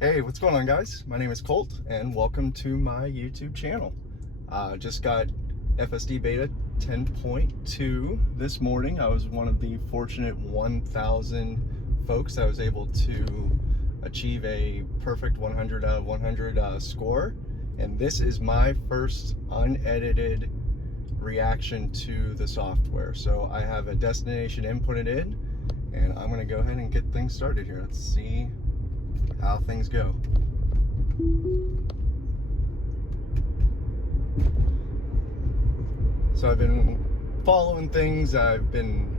Hey, what's going on, guys? My name is Colt and welcome to my YouTube channel. Just got FSD Beta 10.2 this morning. I was one of the fortunate 1,000 folks that was able to achieve a perfect 100 out of 100 score. And this is my first unedited reaction to the software. So I have a destination inputted in, and I'm going to go ahead and get things started here. Let's see how things go. So I've been following things. I've been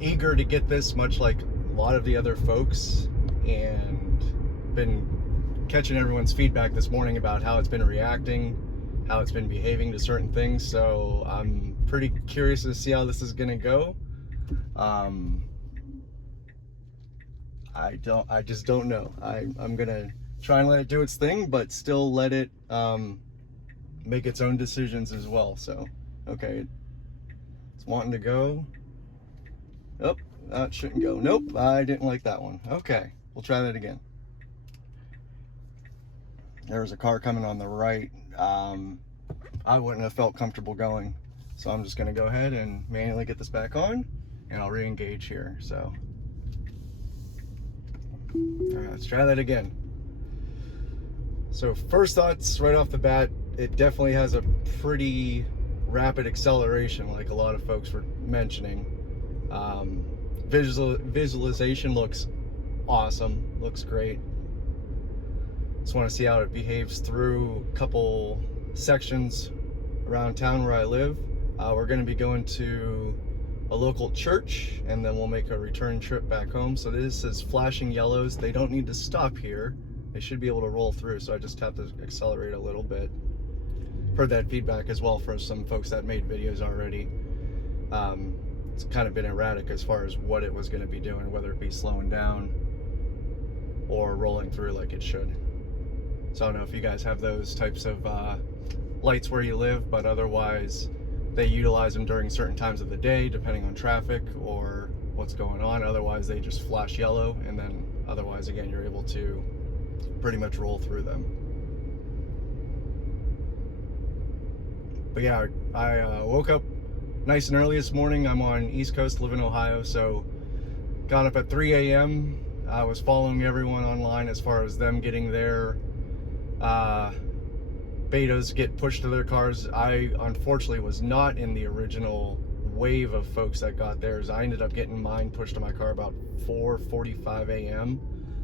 eager to get this, much like a lot of the other folks, and been catching everyone's feedback this morning about how it's been reacting, how it's been behaving to certain things. So I'm pretty curious to see how this is going to go. I just don't know. I'm gonna try and let it do its thing, but still let it make its own decisions as well. So, okay, it's wanting to go. Oh, that shouldn't go. Nope, I didn't like that one. Okay, we'll try that again. There was a car coming on the right. I wouldn't have felt comfortable going. So I'm just gonna go ahead and manually get this back on, and I'll re-engage here, so. All right, let's try that again. So first thoughts right off the bat, it definitely has a pretty rapid acceleration, like a lot of folks were mentioning. Visualization looks awesome, looks great. Just want to see how it behaves through a couple sections around town where I live. We're going to be going to a local church, and then we'll make a return trip back home. So this is flashing yellows. They don't need to stop here. They should be able to roll through, so I just have to accelerate a little bit. Heard that feedback as well from some folks that made videos already. It's kind of been erratic as far as what it was going to be doing, whether it be slowing down or rolling through like it should. So I don't know if you guys have those types of lights where you live, but otherwise they utilize them during certain times of the day, depending on traffic or what's going on. Otherwise, they just flash yellow, and then otherwise, again, you're able to pretty much roll through them. But yeah, I woke up nice and early this morning. I'm on East Coast, live in Ohio, so got up at 3 a.m. I was following everyone online as far as them getting their betas get pushed to their cars. I unfortunately was not in the original wave of folks that got theirs. I ended up getting mine pushed to my car about 4:45 a.m.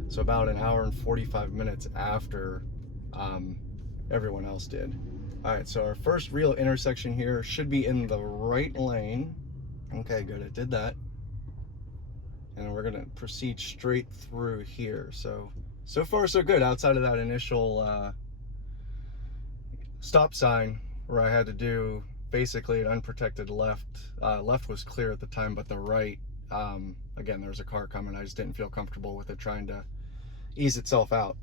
so about an hour and 45 minutes after everyone else did. All right, so our first real intersection here should be in the right lane. Okay, good, it did that. And we're gonna proceed straight through here. So far so good, outside of that initial stop sign where I had to do basically an unprotected left. Left was clear at the time, but the right, again, there was a car coming. I just didn't feel comfortable with it trying to ease itself out.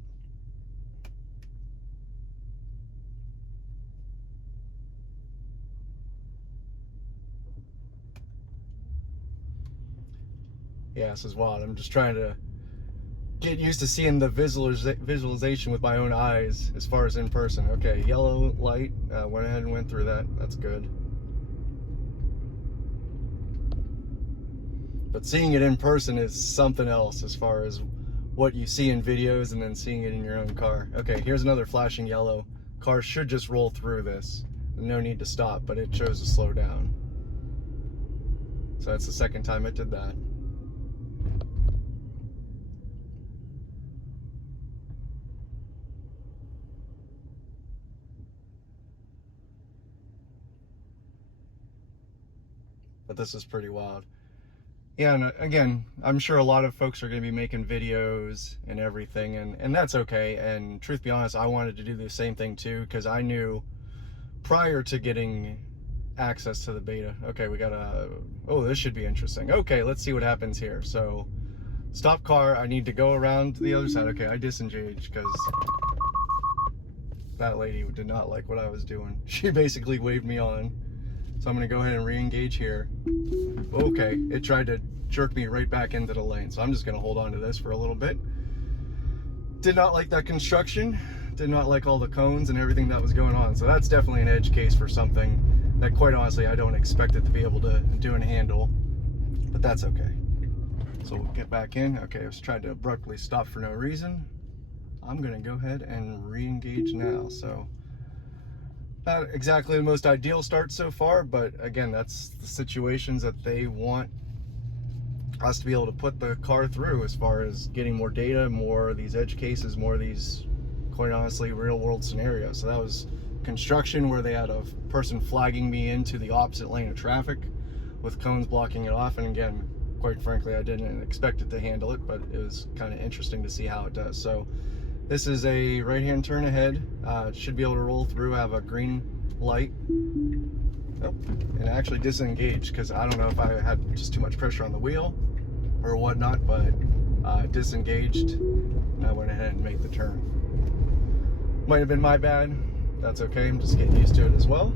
Yeah, this is wild. I'm just trying to get used to seeing the visualization with my own eyes as far as in person. Okay, yellow light, went ahead and went through that. That's good. But seeing it in person is something else as far as what you see in videos and then seeing it in your own car. Okay, here's another flashing yellow. Car should just roll through this. No need to stop, but it chose to slow down. So that's the second time it did that. But this is pretty wild. Yeah, and again, I'm sure a lot of folks are going to be making videos and everything, and that's okay. And truth be honest, I wanted to do the same thing too, because I knew prior to getting access to the beta, okay, we got oh, this should be interesting. Okay, let's see what happens here. So, stop car, I need to go around to the other side. Okay, I disengaged because that lady did not like what I was doing. She basically waved me on. So I'm gonna go ahead and re-engage here. Okay, it tried to jerk me right back into the lane. So I'm just gonna hold on to this for a little bit. Did not like that construction, did not like all the cones and everything that was going on. So that's definitely an edge case for something that, quite honestly, I don't expect it to be able to do and handle, but that's okay. So we'll get back in. Okay, I was trying to abruptly stop for no reason. I'm gonna go ahead and re-engage now. So not exactly the most ideal start so far, but again, that's the situations that they want us to be able to put the car through, as far as getting more data, more of these edge cases, more of these, quite honestly, real world scenarios. So that was construction where they had a person flagging me into the opposite lane of traffic with cones blocking it off. And again, quite frankly, I didn't expect it to handle it, but it was kind of interesting to see how it does. So this is a right-hand turn ahead. It should be able to roll through, have a green light. Oh, and actually disengaged, because I don't know if I had just too much pressure on the wheel or whatnot, but disengaged, and I went ahead and made the turn. Might have been my bad. That's okay, I'm just getting used to it as well.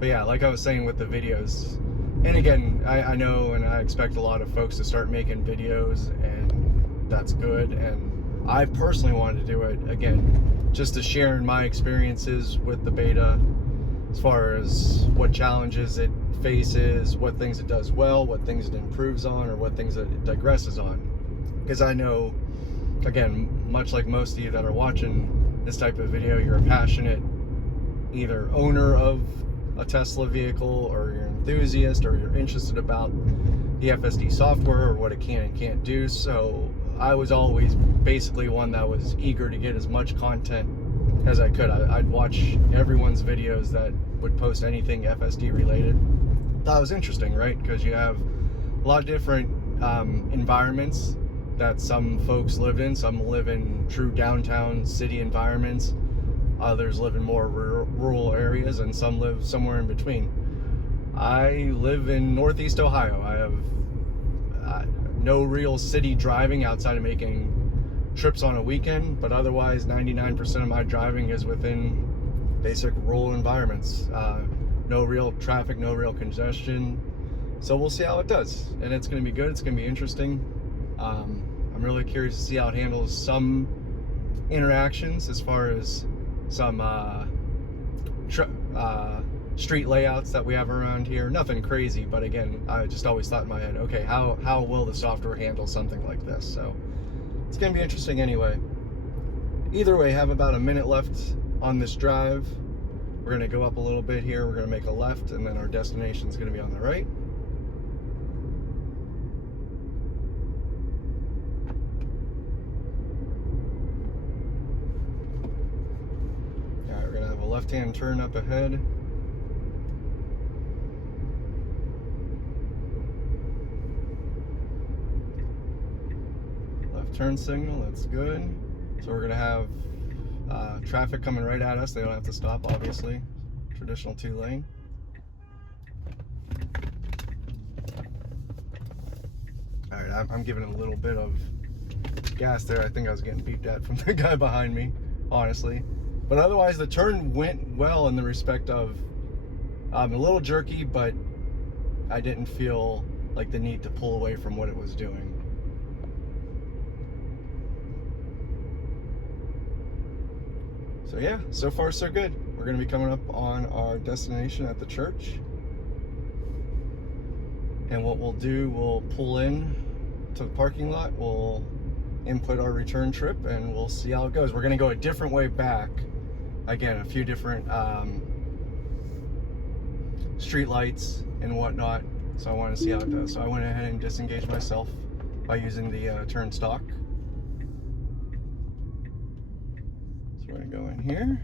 But yeah, like I was saying with the videos, and again, I know and I expect a lot of folks to start making videos, and that's good, and I personally wanted to do it, again, just to share my experiences with the beta, as far as what challenges it faces, what things it does well, what things it improves on, or what things it digresses on. Because I know, again, much like most of you that are watching this type of video, you're a passionate either owner of a Tesla vehicle, or you're an enthusiast, or you're interested about the FSD software or what it can and can't do. So I was always basically one that was eager to get as much content as I could. I'd watch everyone's videos that would post anything FSD related. That was interesting, right? Because you have a lot of different environments that some folks live in. Some live in true downtown city environments. Others live in more rural areas, and some live somewhere in between. I live in Northeast Ohio. I have no real city driving outside of making trips on a weekend, but otherwise 99% of my driving is within basic rural environments. No real traffic, no real congestion. So we'll see how it does, and it's going to be good. It's going to be interesting. I'm really curious to see how it handles some interactions, as far as some street layouts that we have around here. Nothing crazy, but again, I just always thought in my head, okay, how will the software handle something like this? So it's going to be interesting anyway. Either way, have about a minute left on this drive. We're going to go up a little bit here. We're going to make a left, and then our destination is going to be on the right. All right, we're going to have a left-hand turn up ahead. Left turn signal, that's good. So we're going to have traffic coming right at us. They don't have to stop, obviously. Traditional 2-lane. All right, I'm giving a little bit of gas there. I think I was getting beeped at from the guy behind me, honestly. But otherwise, the turn went well in the respect of a little jerky, but I didn't feel like the need to pull away from what it was doing. So yeah, so far so good. We're going to be coming up on our destination at the church. And what we'll do, we'll pull in to the parking lot, we'll input our return trip, and we'll see how it goes. We're going to go a different way back. Again, a few different street lights and whatnot. So I want to see how it does. So I went ahead and disengaged myself by using the turn stock. So we're going to go in here.